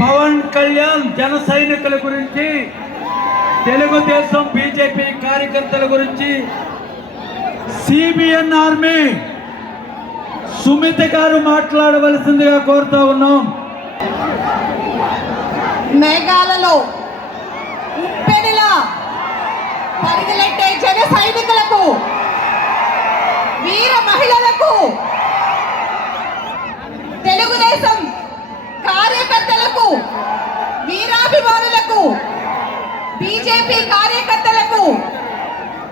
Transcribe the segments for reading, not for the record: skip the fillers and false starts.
పవన్ కళ్యాణ్ జన సైనికుల గురించి, తెలుగుదేశం బీజేపీ కార్యకర్తల గురించి సిబిఎన్ ఆర్మీ సుమిత గారు మాట్లాడవలసిందిగా కోరుతా ఉన్నాం. మేఘాలలో ఉప్పెనిలా పరిగెలెట్టే జన సైనికులకు, వీర మహిళలకు, తెలుగుదేశం కార్యకర్తలకు, వీరాభిమానులకు, బీజేపీ కార్యకర్తలకు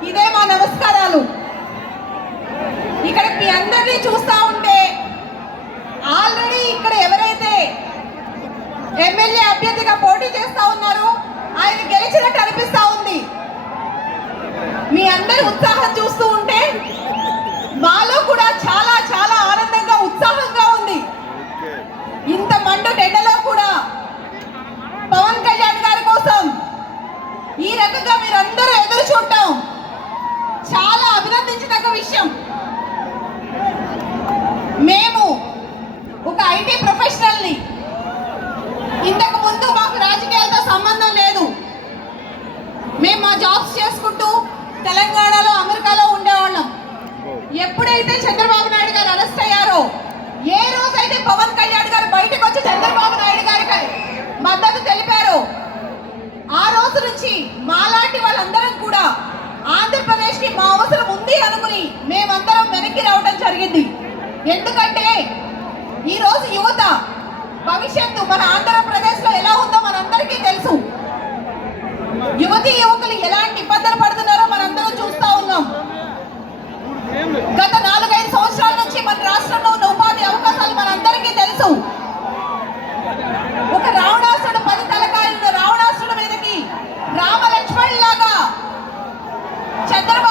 ఇదే మా నమస్కారాలు. ఇక్కడ మీ అందరినీ చూస్తా ఉంటే ఆల్రెడీ ఇక్కడ ఎవరైతే ఎమ్మెల్యే అభ్యర్థిగా పోటీ చేస్తా ఉన్నారో ఆయన గెలిచినట్టు అనిపిస్తా ఉంది. మీ అందరి ఉత్సాహం చూస్తూ ఉంటే మాలో కూడా చాలా చాలా ఆనందంగా ఉత్సాహంగా ఉంది. ఇంత మండు ఎండలో కూడా పవన్ కళ్యాణ్ గారి కోసం ఈ రకంగా మీరందరూ ఎదురు చూడటం చాలా అభినందించదగ్గ విషయం. మేము ఒక ఐటీ ప్రొఫెషనల్ని, ఇంతకు ముందు మాకు రాజకీయాలతో సంబంధం లేదు. మేము మా జాబ్స్ చేసుకుంటూ తెలంగాణలో అమెరికాలో ఉండేవాళ్ళం. ఎప్పుడైతే చంద్రబాబు నాయుడు గారు అరెస్ట్ అయ్యారో, ఏ రోజైతే పవన్ కళ్యాణ్ గారు బయటకు వచ్చి చంద్రబాబు నాయుడు గారికి మద్దతు తెలిపారో ఆ రోజు నుంచి మాలాంటి వాళ్ళందరం కూడా ఆంధ్రప్రదేశ్ కి మా అవసరం ఉంది అనుకుని మేమందరం వెనక్కి రావడం జరిగింది. ఎందుకంటే ఈ రోజు యువత భవిష్యత్తు మన ఆంధ్రప్రదేశ్ లో ఎలా ఉందో మనందరికీ తెలుసు. యువతీ యువకులు ఎలాంటి ఇబ్బందులు పడుతున్నారో మనందరం చూస్తా ఉన్నాం. గత 4-5 సంవత్సరాల నుంచి మన రాష్ట్రంలో ఉన్న ఉపాధి అవకాశాలు మనందరికీ తెలుసు. ఒక రావణాసుడు 10 తలకాయలు రావణాసుడు మీదకి రామ లక్ష్మణ్ లాగా చంద్రబాబు